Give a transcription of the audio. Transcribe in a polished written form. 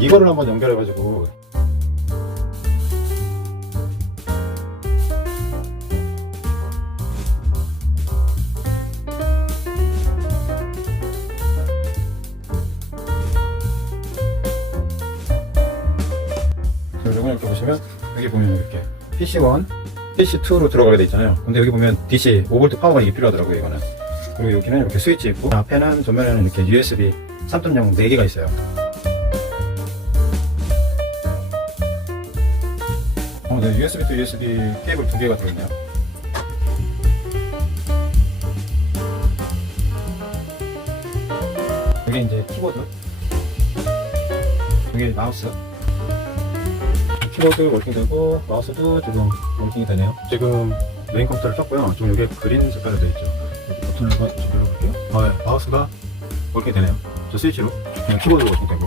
이거를 한번 연결해가지고 여러분 이렇게 보시면 여기 보면 이렇게 PC1, PC2로 들어가게 돼 있잖아요. 근데 여기 보면 DC 5V 파워가 이게 필요하더라고요, 이거는. 그리고 여기는 이렇게 스위치 있고 앞에는 전면에는 이렇게 USB 3.0 4개가 있어요. 네, USB to USB 케이블 2개가 들어있네요. 여기 이제 키보드, 여기 마우스, 키보드 워킹되고 마우스도 지금 워킹이 되네요. 지금 메인 컴퓨터를 켰고요. 지금 여기에 그린 색깔로 되어 있죠. 여기 버튼을 좀 눌러볼게요. 네, 마우스가 워킹이 되네요. 저 스위치로 그냥 키보드로 워킹되고.